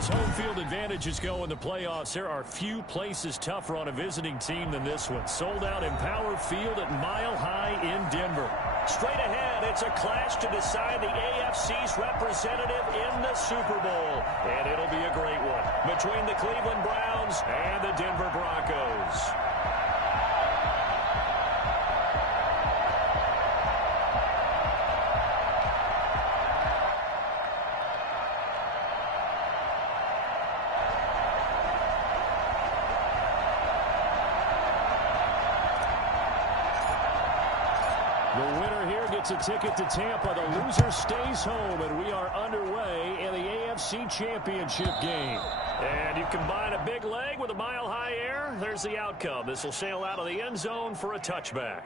as home field advantages go in the playoffs, there are few places tougher on a visiting team than this one. Sold out Empower Field at Mile High in Denver. Straight ahead, it's a clash to decide the AFC's representative in the Super Bowl. And it'll be a great one between the Cleveland Browns and the Denver Broncos. The winner here gets a ticket to Tampa. The loser stays home, and we are underway in the AFC Championship game. And you combine a big leg with a mile-high air, there's the outcome. This will sail out of the end zone for a touchback.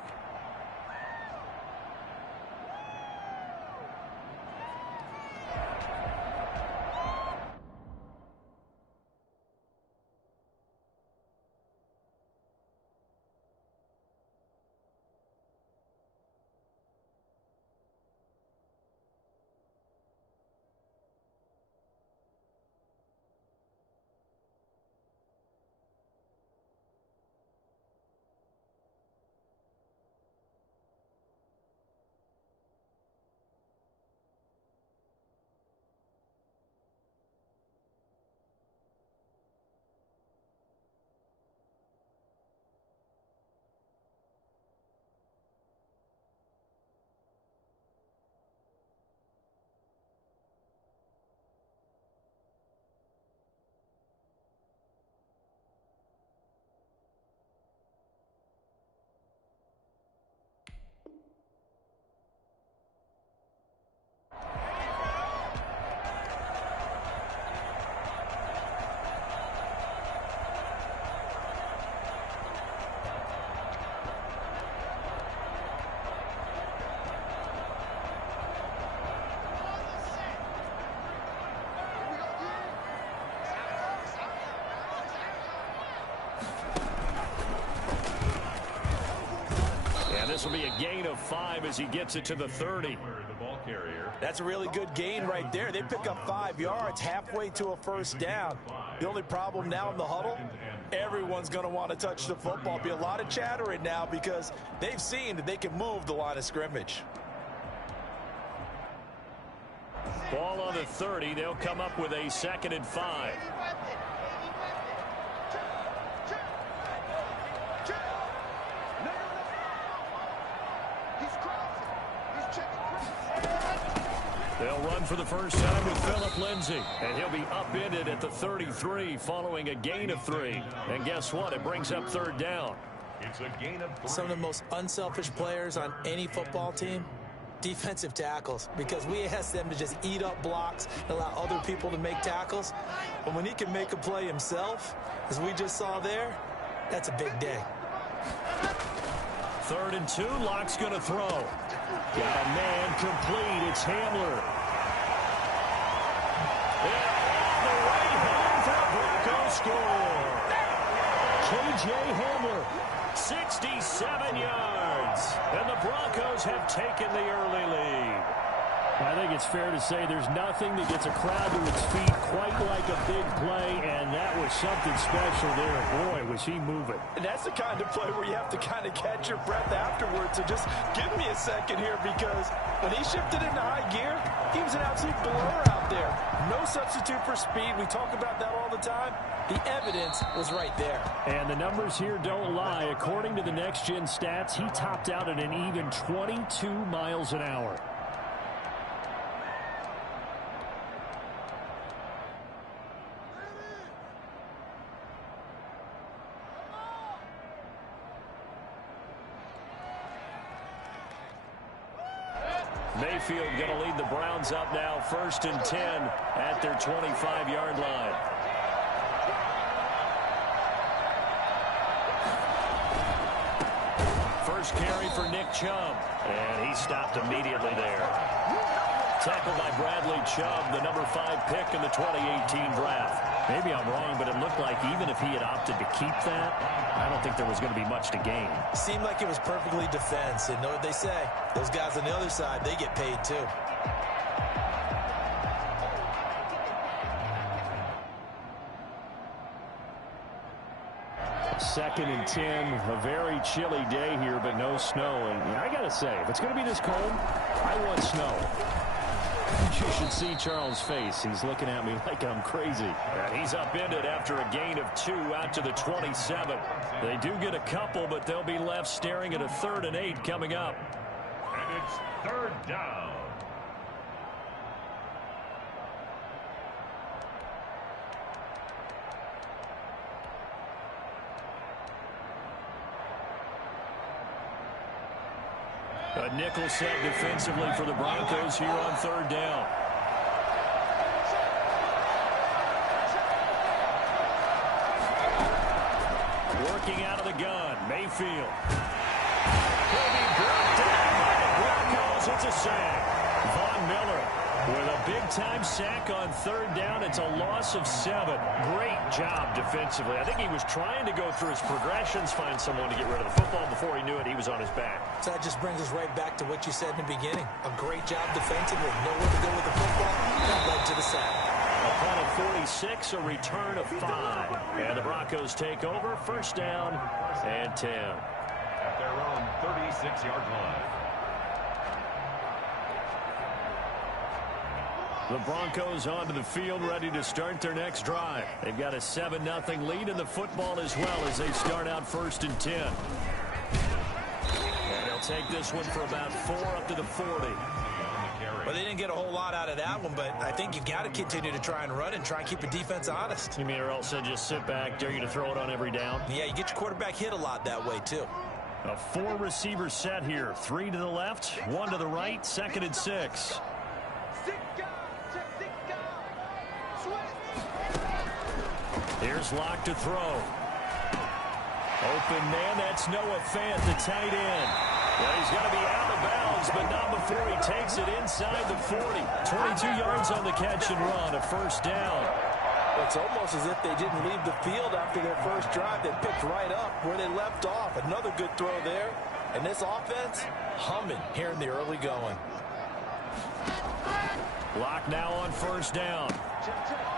This will be a gain of 5 as he gets it to the 30. That's a really good gain right there. They pick up 5 yards halfway to a first down. The only problem now in the huddle, everyone's going to want to touch the football. Be a lot of chattering now because they've seen that they can move the line of scrimmage. Ball on the 30. They'll come up with a 2nd and 5. They'll run for the first time with Phillip Lindsay, and he'll be upended at the 33 following a gain of 3. And guess what? It brings up 3rd down. It's a gain of 3. Some of the most unselfish players on any football team, defensive tackles, because we ask them to just eat up blocks and allow other people to make tackles. But when he can make a play himself, as we just saw there, that's a big day. 3rd and 2. Locke's going to throw. Got a man complete. It's Hamler. And all the way home for the Broncos score. K.J. Hamler, 67 yards. And the Broncos have taken the early lead. I think it's fair to say there's nothing that gets a crowd to its feet quite like a big play, and that was something special there. Boy, was he moving. And that's the kind of play where you have to kind of catch your breath afterwards and just give me a second here, because when he shifted into high gear, he was an absolute blur out there. No substitute for speed. We talk about that all the time. The evidence was right there. And the numbers here don't lie. According to the next-gen stats, he topped out at an even 22 miles an hour. Mayfield going to lead the Browns up now, 1st and 10 at their 25-yard line. First carry for Nick Chubb, and he stopped immediately there. Tackled by Bradley Chubb, the number 5 pick in the 2018 draft. Maybe I'm wrong, but it looked like even if he had opted to keep that, I don't think there was going to be much to gain. Seemed like it was perfectly defense. And know what they say? Those guys on the other side, they get paid too. 2nd and 10, a very chilly day here, but no snow. And I got to say, if it's going to be this cold, I want snow. You should see Charles' face. He's looking at me like I'm crazy. And he's upended after a gain of 2 out to the 27. They do get a couple, but they'll be left staring at a 3rd and 8 coming up. And it's 3rd down. A nickel set defensively for the Broncos here on 3rd down. Working out of the gun, Mayfield. He'll be brought down by the Broncos. It's a sack. Von Miller with a big-time sack on 3rd down. It's a loss of 7. Great job defensively. I think he was trying to go through his progressions, find someone to get rid of the football. Before he knew it, he was on his back. So that just brings us right back to what you said in the beginning. A great job defensively. Know where to go with the football. That led to the sack. Upon a 46, a return of 5. And the Broncos take over. 1st down and 10. At their own 36-yard line. The Broncos onto the field, ready to start their next drive. They've got a 7-0 lead in the football as well as they start out 1st and 10. And they'll take this one for about 4 up to the 40. Well, they didn't get a whole lot out of that one, but I think you've got to continue to try and run and try and keep the defense honest. You mean or else just sit back, dare you to throw it on every down? Yeah, you get your quarterback hit a lot that way, too. A 4-receiver set here. 3 to the left, 1 to the right, 2nd and 6. Here's Locke to throw. Open man, that's Noah Fant, the tight end. Well, he's going to be out of bounds, but not before he takes it inside the 40. 22 yards on the catch and run, a 1st down. It's almost as if they didn't leave the field after their first drive. They picked right up where they left off. Another good throw there. And this offense, humming here in the early going. Locke now on 1st down.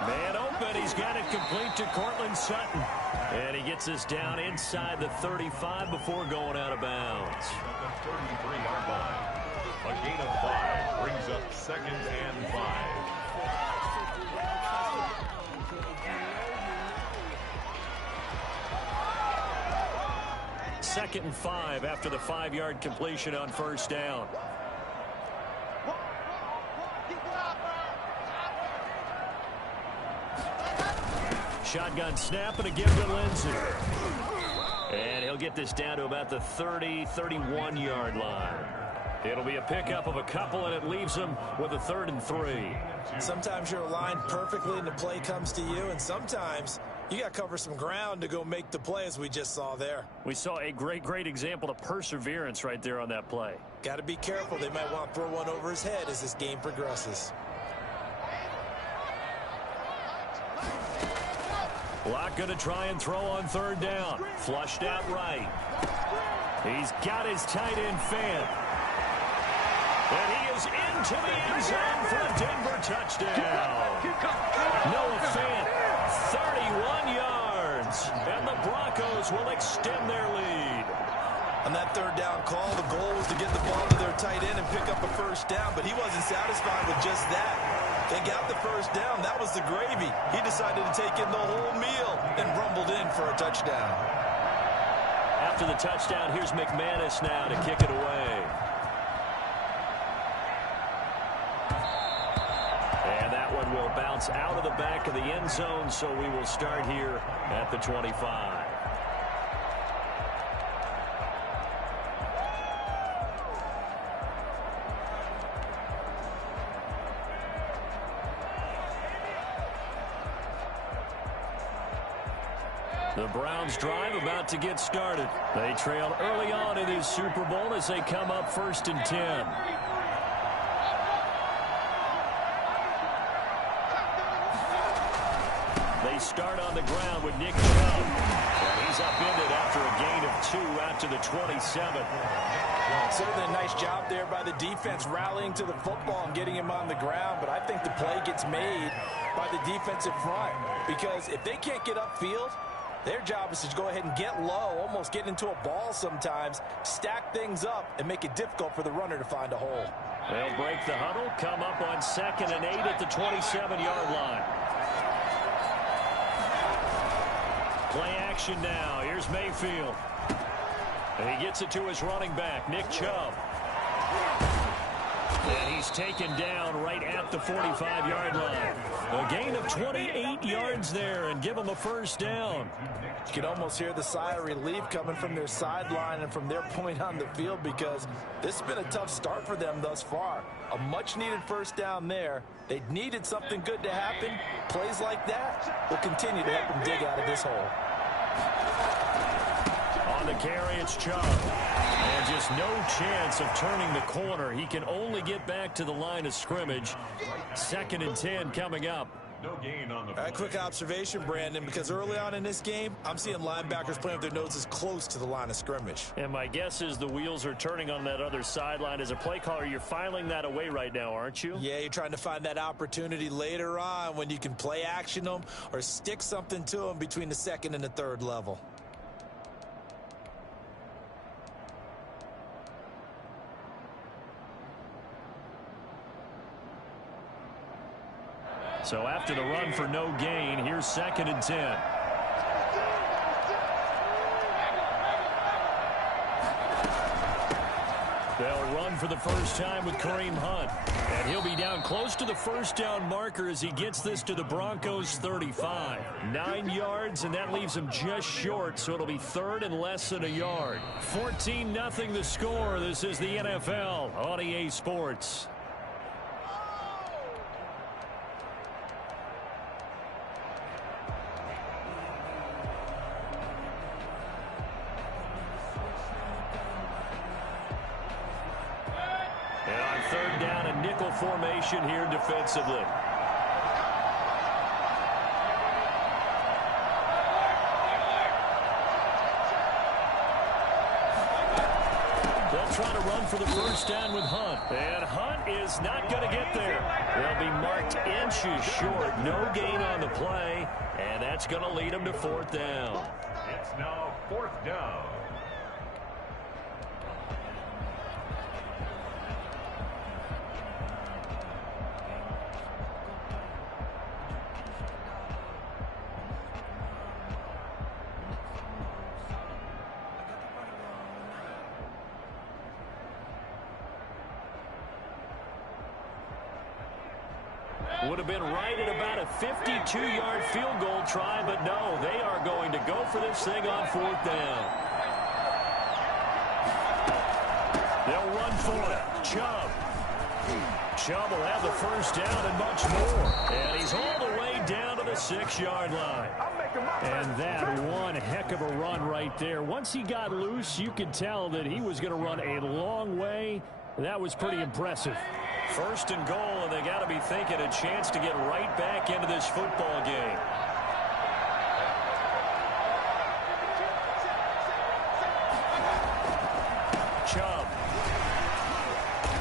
Man open, he's got it complete to Cortland Sutton. And he gets us down inside the 35 before going out of bounds. At the 33-yard line. A gain of 5 brings up 2nd and 5. Second and 5 after the 5-yard completion on 1st down. Shotgun snap and a give to Lindsay. And he'll get this down to about the 30, 31-yard line. It'll be a pickup of a couple, and it leaves him with a 3rd and 3. Sometimes you're aligned perfectly and the play comes to you, and sometimes you got to cover some ground to go make the play, as we just saw there. We saw a great example of perseverance right there on that play. Got to be careful. They might want to throw one over his head as this game progresses. Locke going to try and throw on 3rd down. Flushed out right. He's got his tight end Fant. And he is into the end zone for a Denver touchdown. Noah Fant, 31 yards. And the Broncos will extend their lead. On that 3rd down call, the goal was to get the ball to their tight end and pick up a 1st down, but he wasn't satisfied with just that. They got the 1st down. That was the gravy. He decided to take in the whole meal and rumbled in for a touchdown. After the touchdown, here's McManus now to kick it away. And that one will bounce out of the back of the end zone, so we will start here at the 25. The Browns drive about to get started. They trailed early on in this Super Bowl as they come up 1st and 10. They start on the ground with Nick Chubb. And he's upended after a gain of 2 out to the 27. Certainly a nice job there by the defense rallying to the football and getting him on the ground, but I think the play gets made by the defensive front, because if they can't get upfield, Their job is to go ahead and get low, almost get into a ball sometimes, stack things up, and make it difficult for the runner to find a hole. They'll break the huddle, come up on 2nd and 8 at the 27-yard line. Play action now. Here's Mayfield. And he gets it to his running back, Nick Chubb. And he's taken down right at the 45-yard line. A gain of 28 yards there and give him a first down. You can almost hear the sigh of relief coming from their sideline and from their point on the field because this has been a tough start for them thus far. A much-needed first down there. They needed something good to happen. Plays like that will continue to help them dig out of this hole. On the carry, it's Chubb. And just no chance of turning the corner. He can only get back to the line of scrimmage. 2nd and 10 coming up. No gain on the A quick observation, Brandon, because early on in this game, I'm seeing linebackers playing with their noses close to the line of scrimmage. And my guess is the wheels are turning on that other sideline. As a play caller, you're filing that away right now, aren't you? Yeah, you're trying to find that opportunity later on when you can play action them or stick something to them between the 2nd and the 3rd level. So after the run for no gain, here's 2nd and 10. They'll run for the first time with Kareem Hunt. And he'll be down close to the first down marker as he gets this to the Broncos 35. 9 yards, and that leaves him just short, so it'll be 3rd and less than a yard. 14-0 the score. This is the NFL on EA Sports. Formation here defensively. They'll try to run for the first down with Hunt. And Hunt is not going to get there. They'll be marked inches short. No gain on the play. And that's going to lead them to 4th down. It's now 4th down. Would have been right at about a 52-yard field goal try, but no, they are going to go for this thing on 4th down. They'll run for it. Chubb. Chubb will have the first down and much more. And he's all the way down to the 6-yard line. And that one heck of a run right there. Once he got loose, you could tell that he was going to run a long way. That was pretty impressive. 1st and goal, and they got to be thinking a chance to get right back into this football game. Chubb.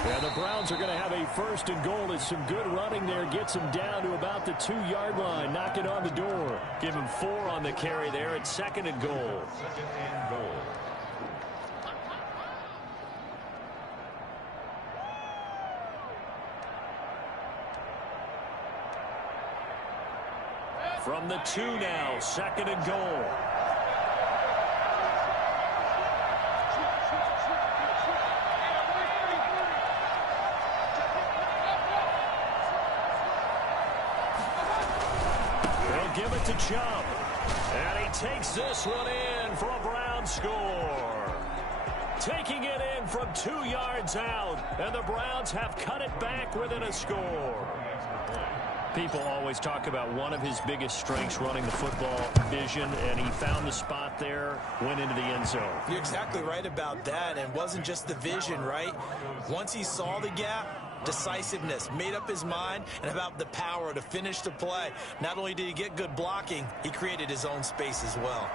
And the Browns are going to have a 1st and goal as some good running there gets him down to about the 2-yard line. Knock it on the door. Give him 4 on the carry there at 2nd and goal. 2nd and goal. From the 2 now, 2nd and goal. They'll give it to Chubb. And he takes this one in for a Brown score. Taking it in from 2 yards out. And the Browns have cut it back within a score. People always talk about one of his biggest strengths running the football, vision, and he found the spot there, went into the end zone. You're exactly right about that, and it wasn't just the vision, right? Once he saw the gap, decisiveness, made up his mind, and about the power to finish the play. Not only did he get good blocking, he created his own space as well.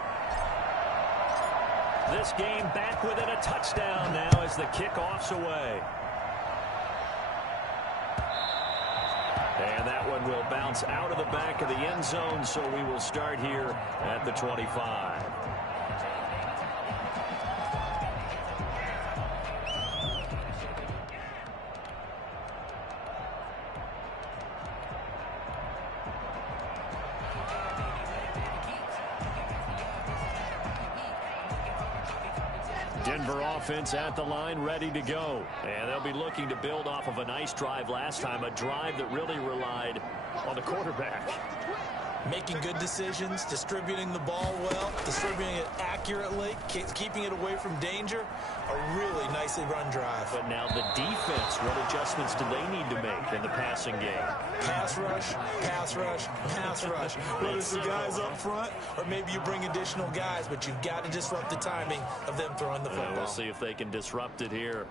This game back within a touchdown now as the kickoff's away. And that one will bounce out of the back of the end zone, so we will start here at the 25. Denver offense at the line, ready to go. And they'll be looking to build off of a nice drive last time, a drive that really relied on the quarterback. Making good decisions, distributing the ball well, distributing it accurately, keeping it away from danger. A really nicely run drive. But now the defense, what adjustments do they need to make in the passing game? Pass rush, pass rush, pass rush. Whether it's the guys up front or maybe you bring additional guys, but you've got to disrupt the timing of them throwing the football. We'll see if they can disrupt it here.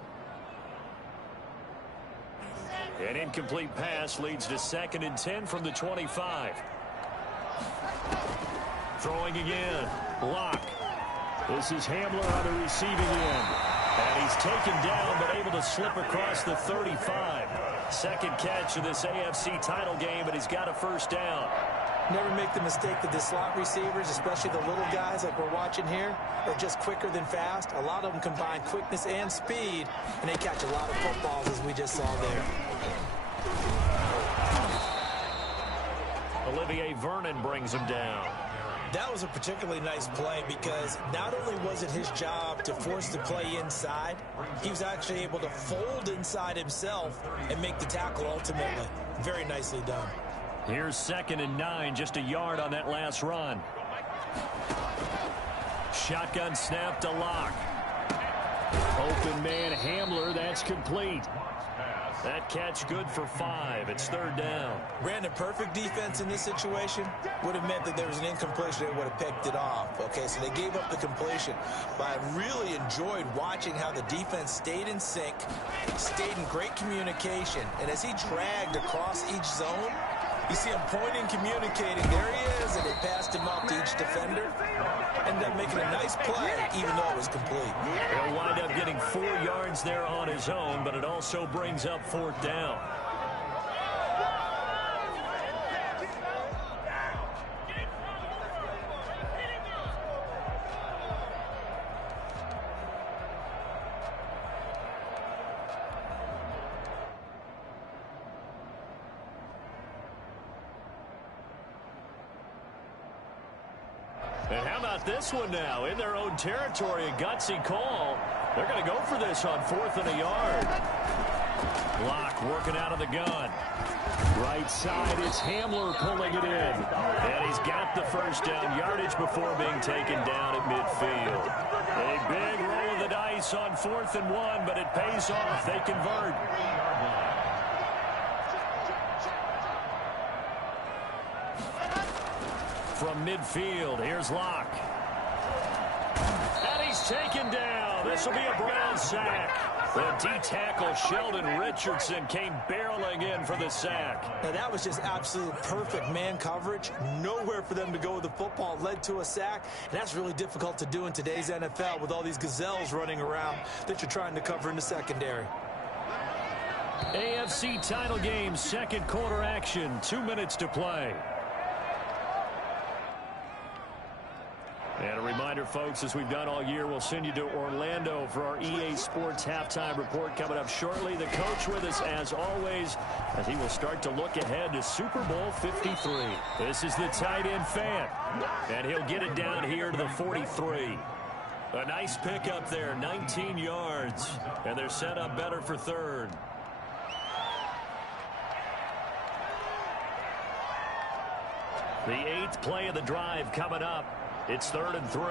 An incomplete pass leads to 2nd and 10 from the 25. Throwing again. Locke. This is Hamler on the receiving end. And he's taken down but able to slip across the 35. Second catch of this AFC title game, but he's got a first down. Never make the mistake that the slot receivers, especially the little guys like we're watching here, are just quicker than fast. A lot of them combine quickness and speed, and they catch a lot of footballs, as we just saw there. Olivier Vernon brings him down. That was a particularly nice play because not only was it his job to force the play inside, he was actually able to fold inside himself and make the tackle ultimately. Very nicely done. Here's 2nd and 9, just a yard on that last run. Shotgun snap to Locke. Open man Hamler, that's complete. That catch good for 5. It's 3rd down. Brandon, perfect defense in this situation would have meant that there was an incompletion. They would have picked it off. Okay, so they gave up the completion. But I really enjoyed watching how the defense stayed in sync, stayed in great communication. And as he dragged across each zone, you see him pointing, communicating. There he is, and they passed him off to each defender. Ended up making a nice play, even though it was complete. He'll wind up getting 4 yards there on his own, but it also brings up 4th down. And how about this one now? In their own territory, a gutsy call. They're going to go for this on 4th and a yard. Locke working out of the gun. Right side, it's Hamler pulling it in. And he's got the first down, yardage before being taken down at midfield. A big roll of the dice on 4th and 1, but it pays off. They convert. From midfield, here's Locke. And he's taken down. This will be a Brown sack. The D-tackle Sheldon Richardson came barreling in for the sack. Now that was just absolute perfect man coverage. Nowhere for them to go with the football. Led to a sack. And that's really difficult to do in today's NFL with all these gazelles running around that you're trying to cover in the secondary. AFC title game, 2nd quarter action. 2 minutes to play. And a reminder, folks, as we've done all year, we'll send you to Orlando for our EA Sports halftime report coming up shortly. The coach with us, as always, as he will start to look ahead to Super Bowl 53. This is the tight end Fant, and he'll get it down here to the 43. A nice pickup there, 19 yards, and they're set up better for 3rd. The 8th play of the drive coming up. It's 3rd and 3.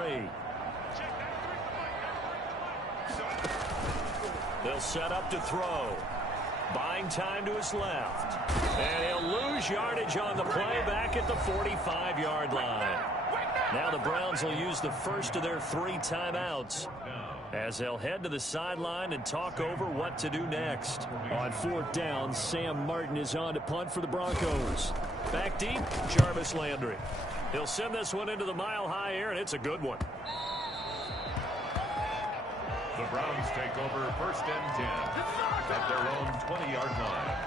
They'll set up to throw. Buying time to his left. And he'll lose yardage on the play back at the 45-yard line. Now the Browns will use the first of their 3 timeouts as they'll head to the sideline and talk over what to do next. On 4th down, Sam Martin is on to punt for the Broncos. Back deep, Jarvis Landry. He'll send this one into the mile-high air, and it's a good one. The Browns take over 1st and 10 at their own 20-yard line.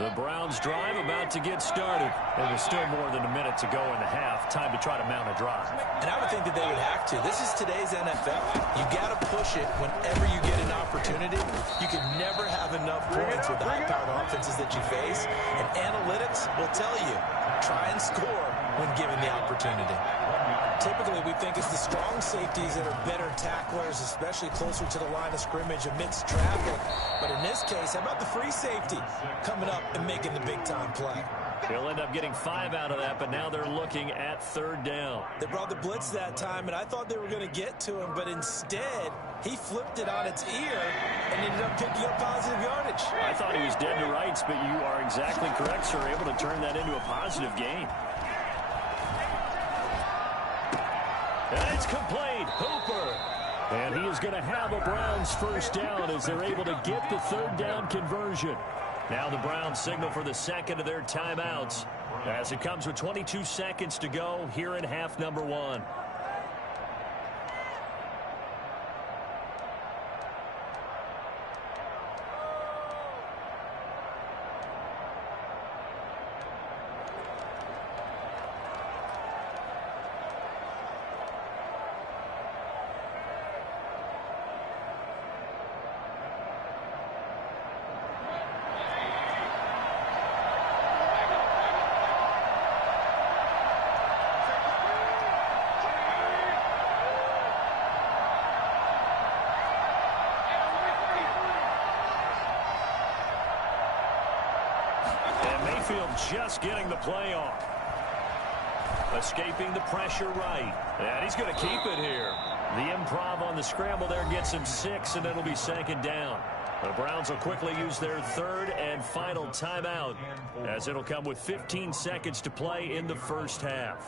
The Browns drive about to get started. And there's still more than a minute to go in the half. Time to try to mount a drive. And I would think that they would have to. This is today's NFL. You got to push it whenever you get an opportunity. You can never have enough points with the high-powered offenses that you face. And analytics will tell you, try and score when given the opportunity. Typically, we think it's the strong safeties that are better tacklers, especially closer to the line of scrimmage amidst traffic. But in this case, how about the free safety coming up and making the big-time play? They'll end up getting 5 out of that, but now they're looking at 3rd down. They brought the blitz that time, and I thought they were going to get to him, but instead, he flipped it on its ear and ended up picking up positive yardage. I thought he was dead to rights, but you are exactly correct, sir. Able to turn that into a positive gain. And it's complete. Hooper. And he is going to have a Browns 1st down as they're able to get the 3rd down conversion. Now the Browns signal for the 2nd of their timeouts as it comes with 22 seconds to go here in half number 1. Just getting the play off. Escaping the pressure right. And he's going to keep it here. The improv on the scramble there gets him 6, and it'll be 2nd down. The Browns will quickly use their 3rd and final timeout as it'll come with 15 seconds to play in the 1st half.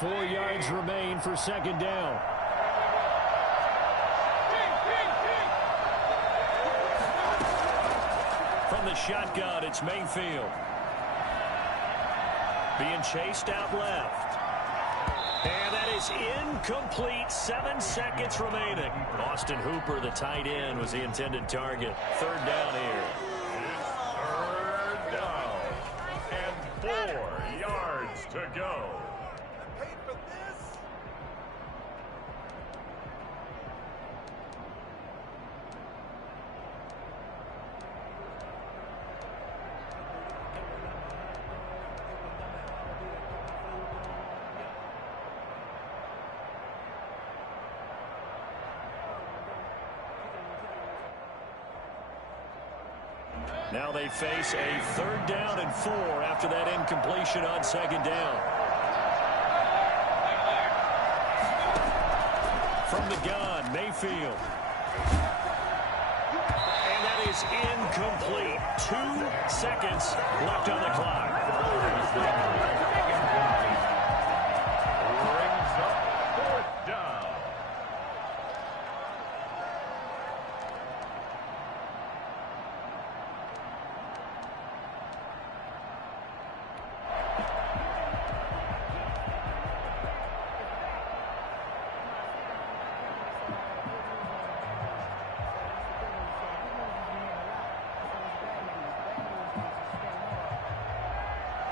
Four yards remain for 2nd down. From the shotgun, it's Mayfield. Being chased out left. And that is incomplete. 7 seconds remaining. Austin Hooper, the tight end, was the intended target. 3rd down here. 3rd down. And 4 yards to go. Now they face a 3rd down and 4 after that incompletion on 2nd down. From the gun, Mayfield. And that is incomplete. 2 seconds left on the clock. Brings up 4th down.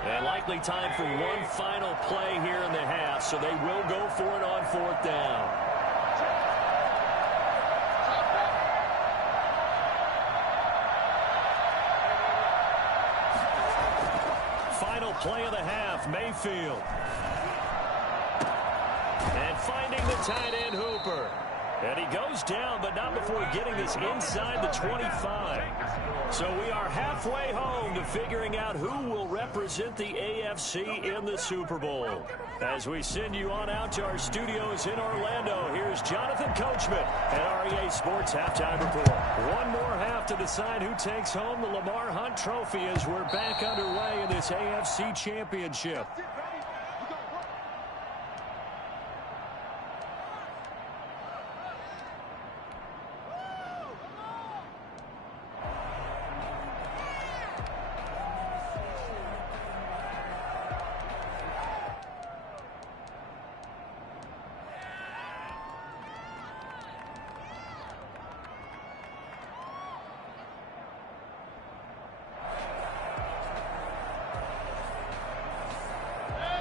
And likely time for one final play here in the half, so they will go for it on 4th down. Final play of the half, Mayfield. And finding the tight end, Hooper. And he goes down, but not before getting this inside the 25. So we are halfway home to figuring out who will represent the AFC in the Super Bowl. As we send you on out to our studios in Orlando, here's Jonathan Coachman at REA Sports Halftime Report. One more half to decide who takes home the Lamar Hunt Trophy as we're back underway in this AFC Championship.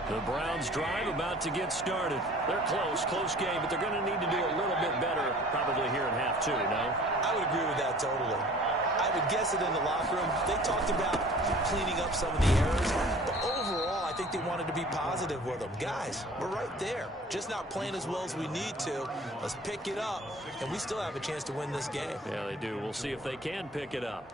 The Browns drive about to get started. They're close game, but they're going to need to do a little bit better probably here in half two, no? I would agree with that totally. I would guess it in the locker room. They talked about cleaning up some of the errors, but overall, I think they wanted to be positive with them. Guys, we're right there. Just not playing as well as we need to. Let's pick it up, and we still have a chance to win this game. Yeah, they do. We'll see if they can pick it up.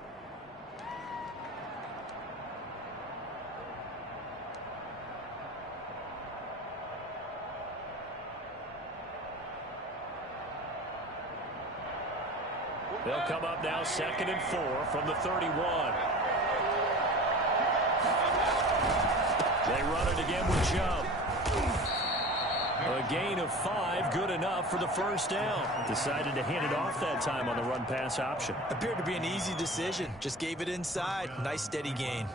They'll come up now 2nd and 4 from the 31. They run it again with Chubb. A gain of 5, good enough for the first down. Decided to hand it off that time on the run-pass option. Appeared to be an easy decision. Just gave it inside. Nice steady gain.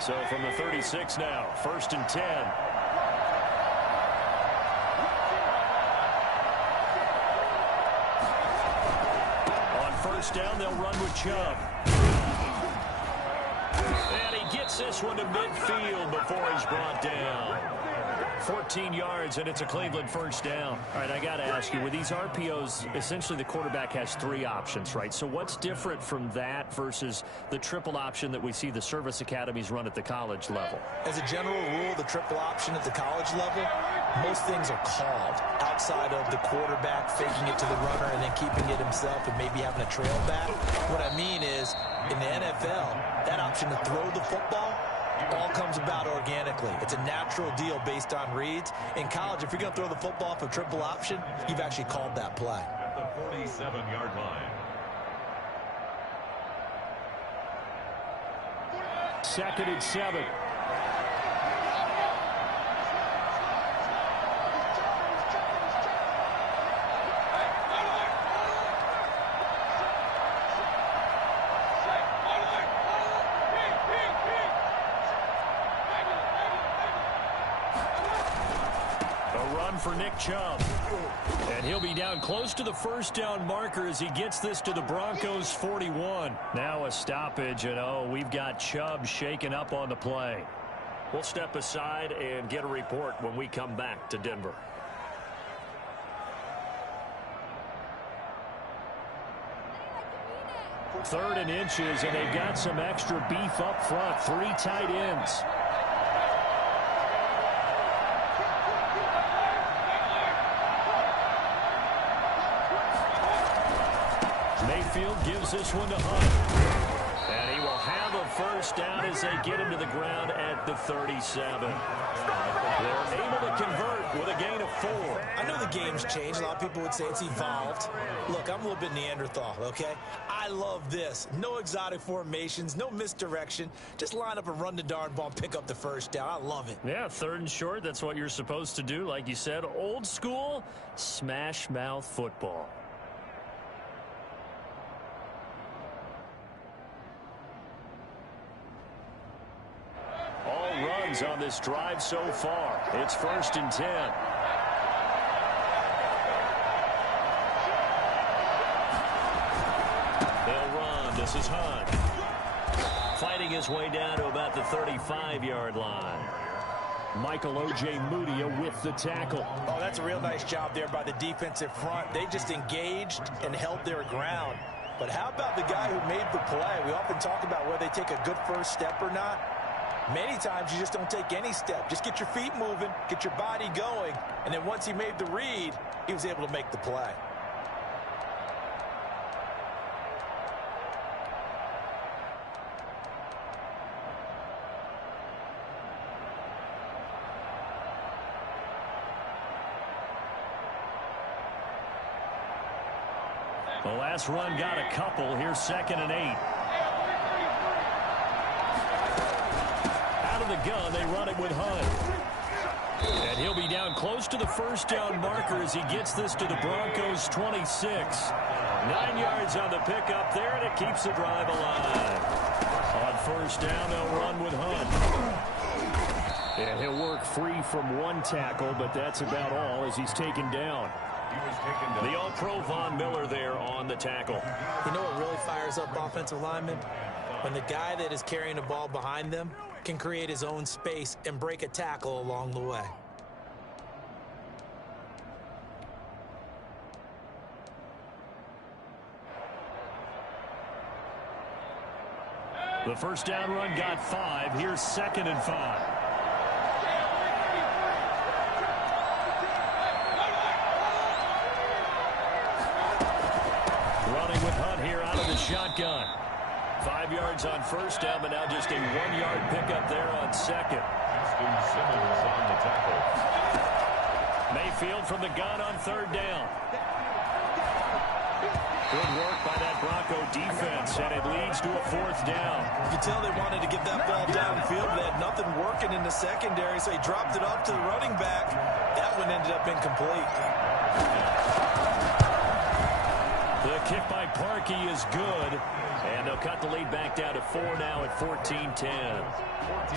So from the 36 now, 1st and 10. On 1st down, they'll run with Chubb. And he gets this one to midfield before he's brought down. 14 yards, and it's a Cleveland 1st down. All right, I got to ask you, with these RPOs, essentially the quarterback has 3 options, right? So what's different from that versus the triple option that we see the service academies run at the college level? As a general rule, the triple option at the college level, most things are called outside of the quarterback faking it to the runner and then keeping it himself and maybe having a trail back. What I mean is, in the NFL, that option to throw the football all comes about organically. It's a natural deal based on reads. In college, if you're going to throw the football for triple option, you've actually called that play. At the 47-yard line. 2nd and 7. For Nick Chubb. And he'll be down close to the 1st down marker as he gets this to the Broncos 41. Now a stoppage, and we've got Chubb shaken up on the play. We'll step aside and get a report when we come back to Denver. Third and inches, and they've got some extra beef up front. 3 tight ends. Mayfield gives this one to Hunt. And he will have a 1st down as they get him to the ground at the 37. They're able to convert with a gain of 4. I know the game's changed. A lot of people would say it's evolved. Look, I'm a little bit Neanderthal, okay? I love this. No exotic formations, no misdirection. Just line up and run the darn ball and pick up the 1st down. I love it. Yeah, 3rd and short. That's what you're supposed to do. Like you said, old school smash mouth football. On this drive so far. It's 1st and 10. They'll run. This is Hunt. Fighting his way down to about the 35-yard line. Michael O.J. Mudia with the tackle. Oh, that's a real nice job there by the defensive front. They just engaged and held their ground. But how about the guy who made the play? We often talk about whether they take a good first step or not. Many times you just don't take any step. Just get your feet moving, get your body going, and then once he made the read, he was able to make the play. The last run got a couple. Here's 2nd and 8. Out of the gun, they run it with Hunt. And he'll be down close to the first down marker as he gets this to the Broncos 26. 9 yards on the pickup there, and it keeps the drive alive. On first down, they'll run with Hunt. And he'll work free from one tackle, but that's about all as he's taken down. The All-Pro Von Miller there on the tackle. You know what really fires up offensive linemen? When the guy that is carrying the ball behind them can create his own space and break a tackle along the way. The first down run got 5. Here's 2nd and 5. Running with Hunt here out of the shotgun. 5 yards on first down, but now just a 1-yard pickup there on second. Justin Simmons on the tackle. Mayfield from the gun on third down. Good work by that Bronco defense, and it leads to a 4th down. You can tell they wanted to get that ball downfield. They had nothing working in the secondary, so he dropped it off to the running back. That one ended up incomplete. The kick by Parkey is good, and they'll cut the lead back down to 4 now at 14-10.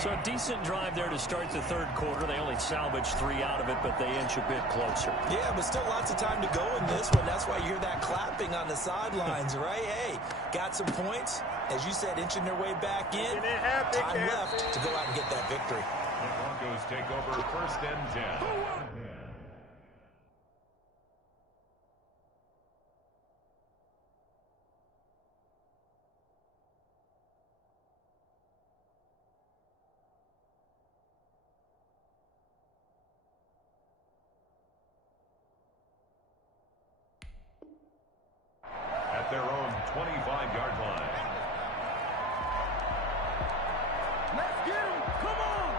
So a decent drive there to start the third quarter. They only salvaged 3 out of it, but they inch a bit closer. Yeah, but still lots of time to go in this one. That's why you hear that clapping on the sidelines, right? Hey, got some points. As you said, inching their way back in. Time left to go out and get that victory. The Broncos take over 1st and 10. At their own 25-yard line. Let's get him! Come on!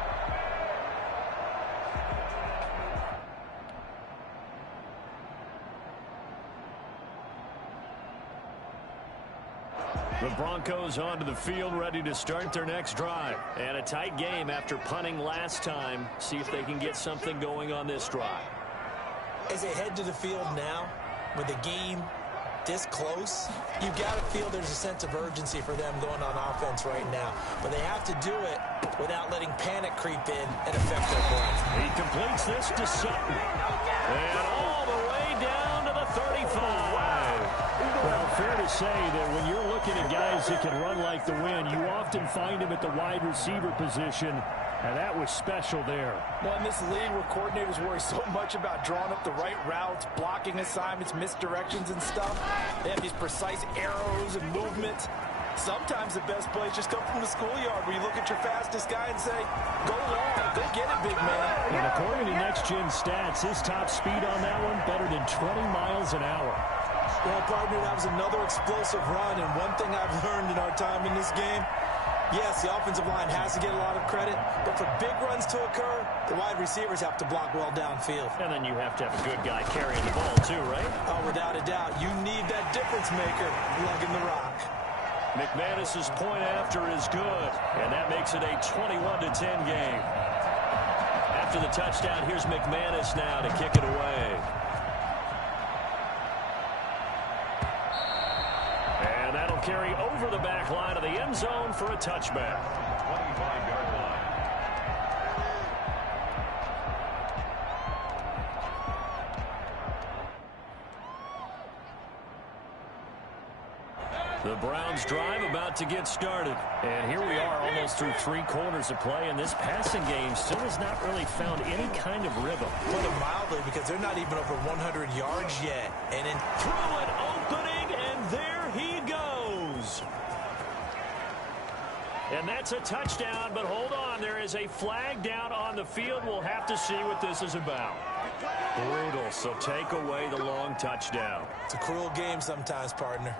The Broncos onto the field, ready to start their next drive. And a tight game after punting last time. See if they can get something going on this drive. As they head to the field now, with the game this close, you've got to feel there's a sense of urgency for them going on offense right now. But they have to do it without letting panic creep in and affect their play. He completes this to Sutton. And all the way down to the 35. Well, fair to say that when you're looking at guys that can run like the wind, you often find them at the wide receiver position. And that was special there. Well, in this league where coordinators worry so much about drawing up the right routes, blocking assignments, misdirections and stuff, they have these precise arrows and movements. Sometimes the best plays just come from the schoolyard where you look at your fastest guy and say, go long, go get it, big man. And according to Next Gen Stats, his top speed on that one better than 20 miles an hour. Well, partner, that was another explosive run, and one thing I've learned in our time in this game, yes, the offensive line has to get a lot of credit, but for big runs to occur, the wide receivers have to block well downfield. And then you have to have a good guy carrying the ball too, right? Oh, without a doubt, you need that difference maker lugging the rock. McManus's point after is good, and that makes it a 21-10 game. After the touchdown, here's McManus now to kick it away. And that'll carry over the back line of the end zone for a touchback. 25-yard line. The Browns drive about to get started. And here we are almost through 3 quarters of play, and this passing game still has not really found any kind of rhythm. Put it mildly, because they're not even over 100 yards yet. And in Through an opening, and there he goes. And that's a touchdown, but hold on. There is a flag down on the field. We'll have to see what this is about. Brutal, so take away the long touchdown. it's a cruel game sometimes, partner.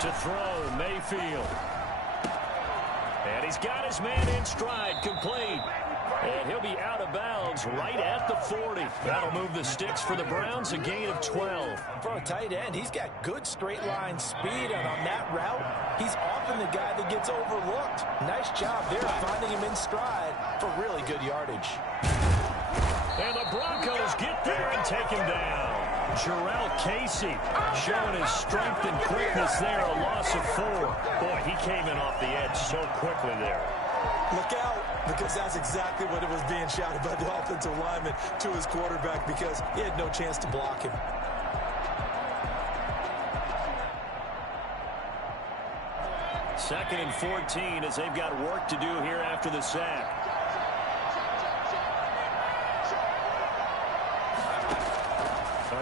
To throw, Mayfield. And he's got his man in stride, complete. And he'll be out of bounds yards right at the 40. That'll move the sticks for the Browns, a gain of 12. For a tight end, he's got good straight line speed, and on that route, he's often the guy that gets overlooked. Nice job there finding him in stride for really good yardage. And the Broncos get there and take him down. Jarrell Casey showing his strength and quickness there, a loss of 4. Boy, he came in off the edge so quickly there. Look out, because that's exactly what it was being shouted by the offensive lineman to his quarterback, because he had no chance to block him. Second and 14 as they've got work to do here after the sack.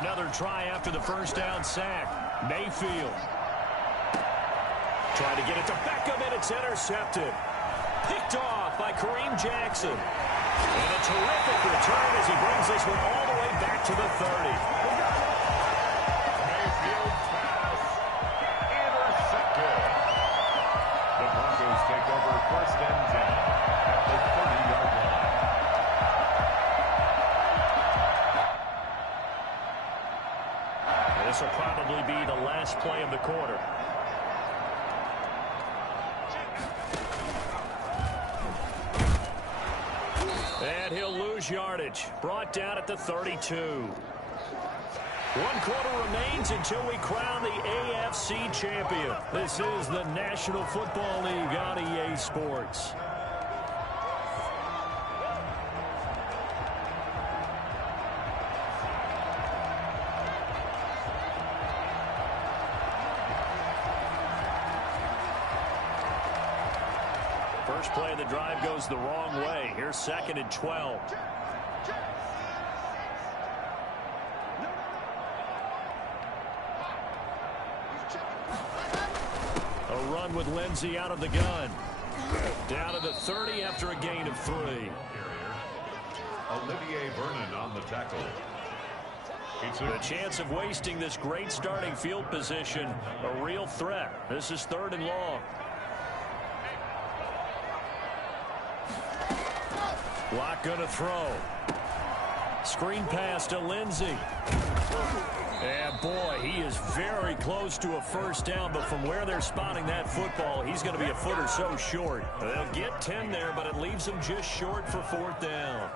Another try after the first down sack. Mayfield. Trying to get it to Beckham, and it's intercepted. Picked off by Kareem Jackson. And a terrific return as he brings this one all the way back to the 30. Mayfield pass intercepted. The Broncos take over first and 10 at the 30-yard line. This will probably be the last play of the quarter. And he'll lose yardage. Brought down at the 32. 1 quarter remains until we crown the AFC champion. This is the National Football League on EA Sports. First play of the drive goes the wrong way. Here's 2nd and 12. A run with Lindsey out of the gun. Down to the 30 after a gain of 3. Olivier Vernon on the tackle. The chance of wasting this great starting field position, a real threat. This is 3rd and long. Block gonna throw. Screen pass to Lindsey. And boy, he is very close to a first down, but from where they're spotting that football, he's going to be a foot or so short. They'll get 10 there, but it leaves them just short for 4th down.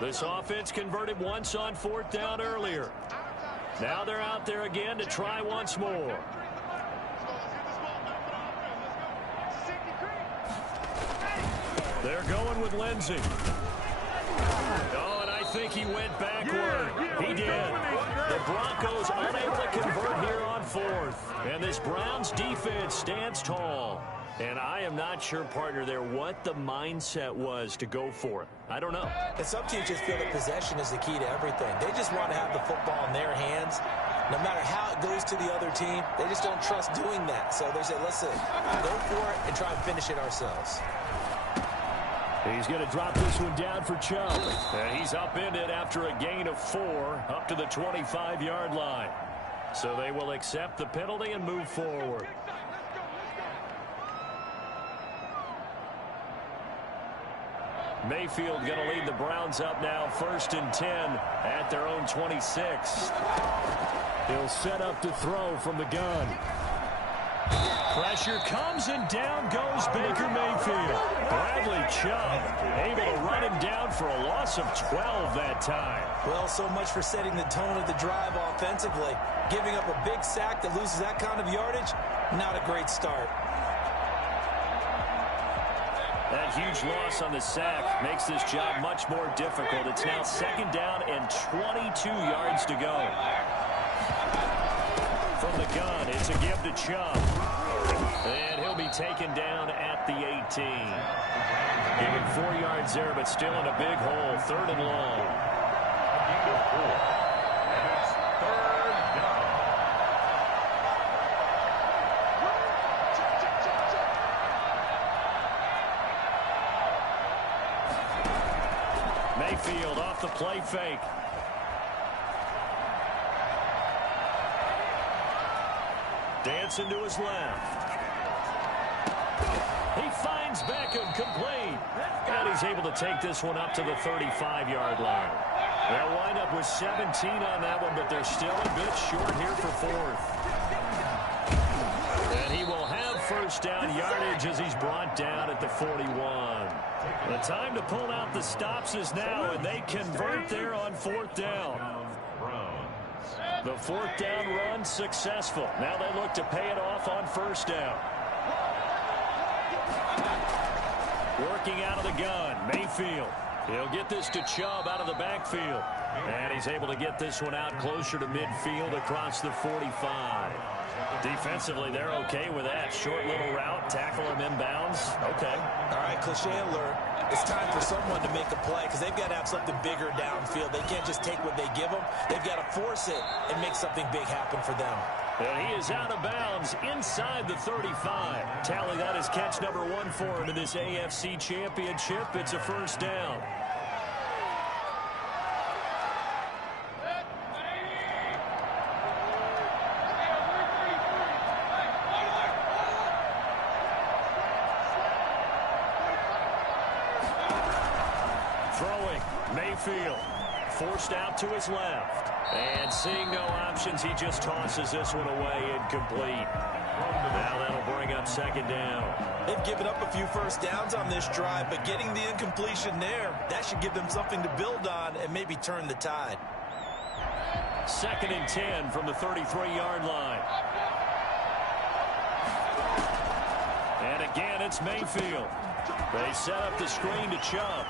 This offense converted once on 4th down earlier. Now they're out there again to try once more. They're going with Lindsey. Oh, and I think he went backward. He did. The Broncos unable to convert here on 4th. And this Browns defense stands tall. And I am not sure, partner, there what the mindset was to go for it. I don't know. And some teams just feel that possession is the key to everything. They just want to have the football in their hands. No matter how it goes to the other team, they just don't trust doing that. So they say, listen, go for it and try and finish it ourselves. He's going to drop this one down for Chubb. And he's upended after a gain of 4 up to the 25-yard line. So they will accept the penalty and move forward. Mayfield going to lead the Browns up now 1st and 10 at their own 26. He'll set up to throw from the gun. Pressure comes and down goes Baker Mayfield. Bradley Chubb able to run him down for a loss of 12 that time. Well, so much for setting the tone of the drive offensively. Giving up a big sack that loses that kind of yardage, not a great start. That huge loss on the sack makes this job much more difficult. It's now 2nd down and 22 yards to go. From the gun, it's a give to Chubb. And he'll be taken down at the 18. Give him 4 yards there, but still in a big hole. 3rd and long. And it's 3rd down. Mayfield off the play fake. Dancing to his left. He finds Beckham complete. And he's able to take this one up to the 35-yard line. They'll wind up with 17 on that one, but they're still a bit short here for fourth. And he will have first down yardage as he's brought down at the 41. The time to pull out the stops is now, and they convert there on fourth down. The fourth down run successful. Now they look to pay it off on first down. Working out of the gun, Mayfield. He'll get this to Chubb out of the backfield. And he's able to get this one out closer to midfield across the 45. Defensively, they're okay with that. Short little route, tackle him inbounds. Okay. All right, cliche alert. It's time for someone to make a play because they've got to have something bigger downfield. They can't just take what they give them. They've got to force it and make something big happen for them. And he is out of bounds inside the 35. Tally that is catch number 1 for him in this AFC Championship. It's a first down. Throwing, Mayfield. Forced out to his left. And seeing no options, he just tosses this one away incomplete. Now that'll bring up second down. They've given up a few first downs on this drive, but getting the incompletion there, that should give them something to build on and maybe turn the tide. 2nd and 10 from the 33-yard line. And again, it's Mayfield. They set up the screen to Chubb.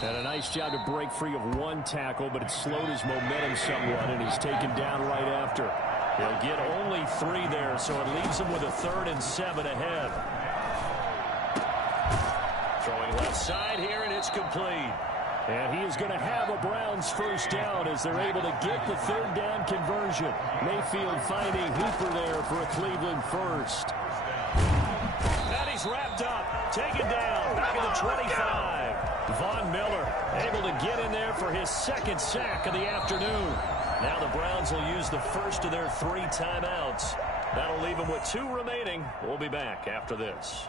And a nice job to break free of one tackle, but it slowed his momentum somewhat, and he's taken down right after. He'll get only 3 there, so it leaves him with a 3rd and 7 ahead. Throwing left side here, and it's complete. And he is going to have a Browns first down as they're able to get the 3rd down conversion. Mayfield finding Hooper there for a Cleveland first. And he's wrapped up, taken down, back at the 25. Von Miller able to get in there for his 2nd sack of the afternoon. Now the Browns will use the first of their 3 timeouts. That'll leave them with 2 remaining. We'll be back after this.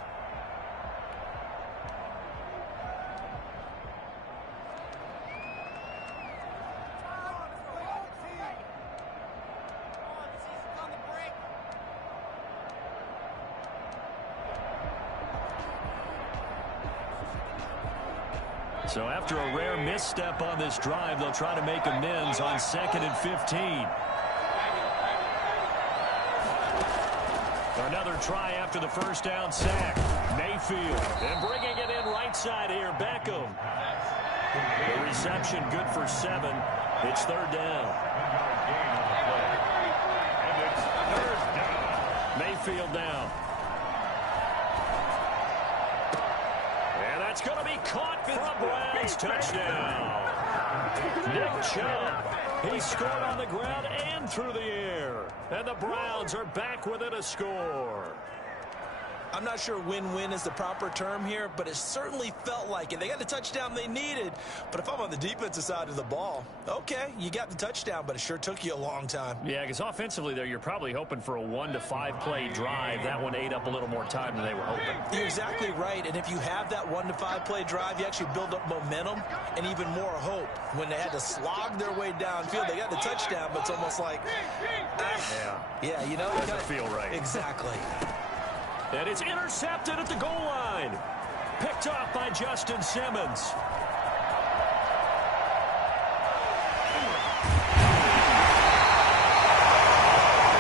So after a rare misstep on this drive, they'll try to make amends on 2nd and 15. Another try after the first down sack. Mayfield, and bringing it in right side here, Beckham. The reception good for 7. It's 3rd down. Mayfield down. It's going to be caught for a Browns touchdown. Nick Chubb, he scored on the ground and through the air. And the Browns are back within a score. I'm not sure win-win is the proper term here, but it certainly felt like it. They got the touchdown they needed, but if I'm on the defensive side of the ball, okay, you got the touchdown, but it sure took you a long time. Yeah, because offensively there, you're probably hoping for a 1 to 5 play drive. That one ate up a little more time than they were hoping. You're exactly right, and if you have that 1 to 5 play drive, you actually build up momentum and even more hope. When they had to slog their way downfield, they got the touchdown, but it's almost like, yeah, you know, doesn't feel right. Exactly. And it's intercepted at the goal line. Picked off by Justin Simmons.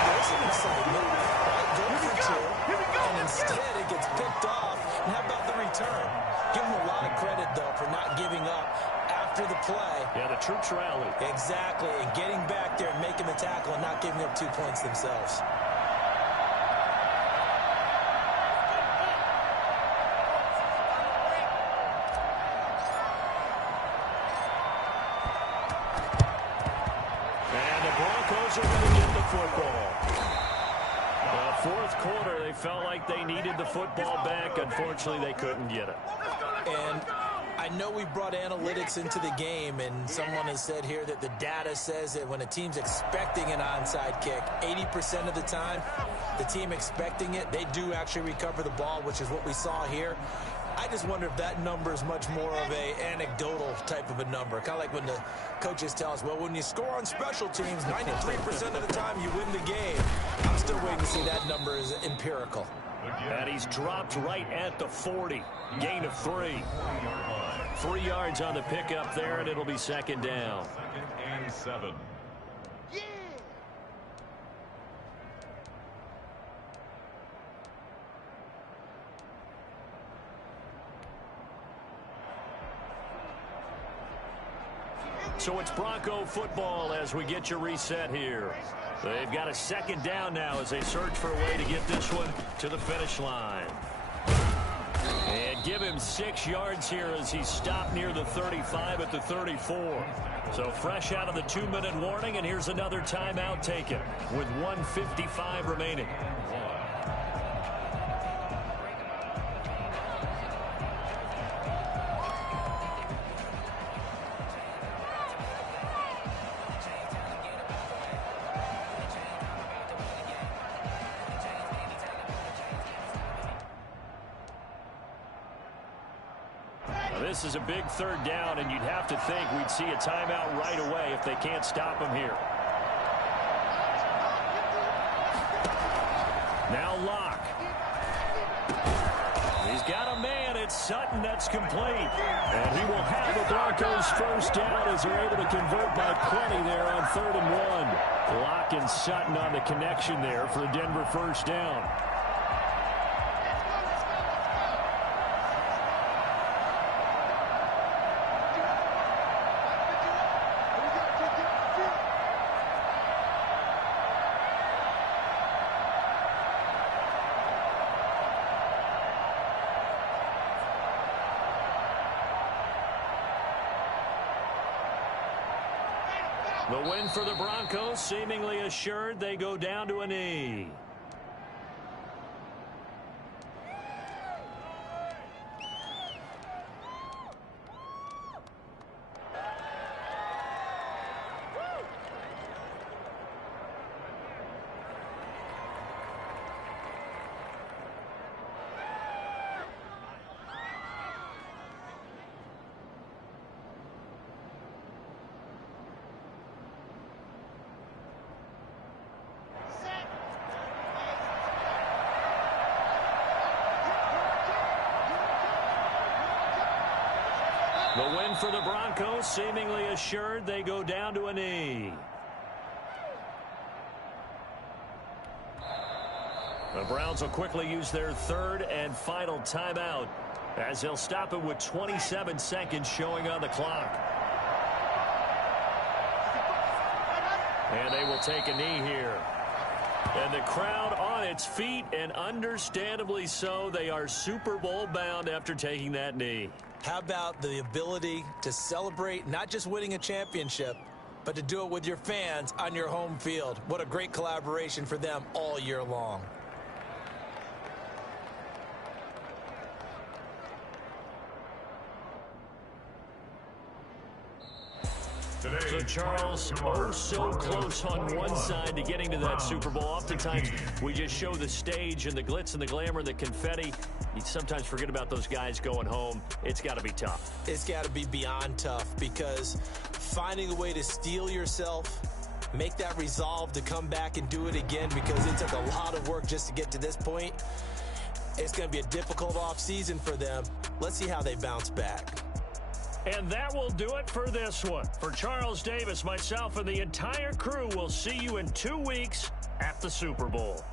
There's some excitement. Right? Go for 2. And instead it gets picked off. And how about the return? Give them a lot of credit, though, for not giving up after the play. Yeah, the troops rallied. Exactly. And getting back there and making the tackle and not giving up 2 points themselves. Are going to get the football. Fourth quarter, they felt like they needed the football back. Unfortunately, they couldn't get it. And I know we brought analytics into the game, and someone has said here that the data says that when a team's expecting an onside kick, 80% of the time, the team expecting it, they do actually recover the ball, which is what we saw here. I just wonder if that number is much more of a anecdotal type of a number. Kind of like when the coaches tell us, well, when you score on special teams, 93% of the time you win the game. I'm still waiting to see that number is empirical. And he's dropped right at the 40. Gain of 3. 3 yards on the pickup there, and it'll be second down. 2nd and 7. So it's Bronco football as we get your reset here. They've got a second down now as they search for a way to get this one to the finish line. And give him 6 yards here as he stopped near the 35 at the 34. So fresh out of the 2-minute warning, and here's another timeout taken with 1:55 remaining. This is a big third down, and you'd have to think we'd see a timeout right away if they can't stop him here. Now Locke. He's got a man. It's Sutton that's complete. And he will have the Broncos first down as they're able to convert by plenty there on 3rd and 1. Locke and Sutton on the connection there for a Denver first down. The win for the Broncos, seemingly assured. They go down to a knee. The win for the Broncos, seemingly assured. They go down to a knee. The Browns will quickly use their 3rd and final timeout as they'll stop it with 27 seconds showing on the clock. And they will take a knee here. And the crowd on its feet, and understandably so. They are Super Bowl bound after taking that knee. How about the ability to celebrate not just winning a championship, but to do it with your fans on your home field? What a great collaboration for them all year long. So, Charles, oh so close on one side to getting to that Super Bowl. Oftentimes, we just show the stage and the glitz and the glamour and the confetti. You sometimes forget about those guys going home. It's got to be tough. It's got to be beyond tough, because finding a way to steel yourself, make that resolve to come back and do it again, because it took a lot of work just to get to this point. It's going to be a difficult offseason for them. Let's see how they bounce back. And that will do it for this one. For Charles Davis, myself, and the entire crew, we'll see you in 2 weeks at the Super Bowl.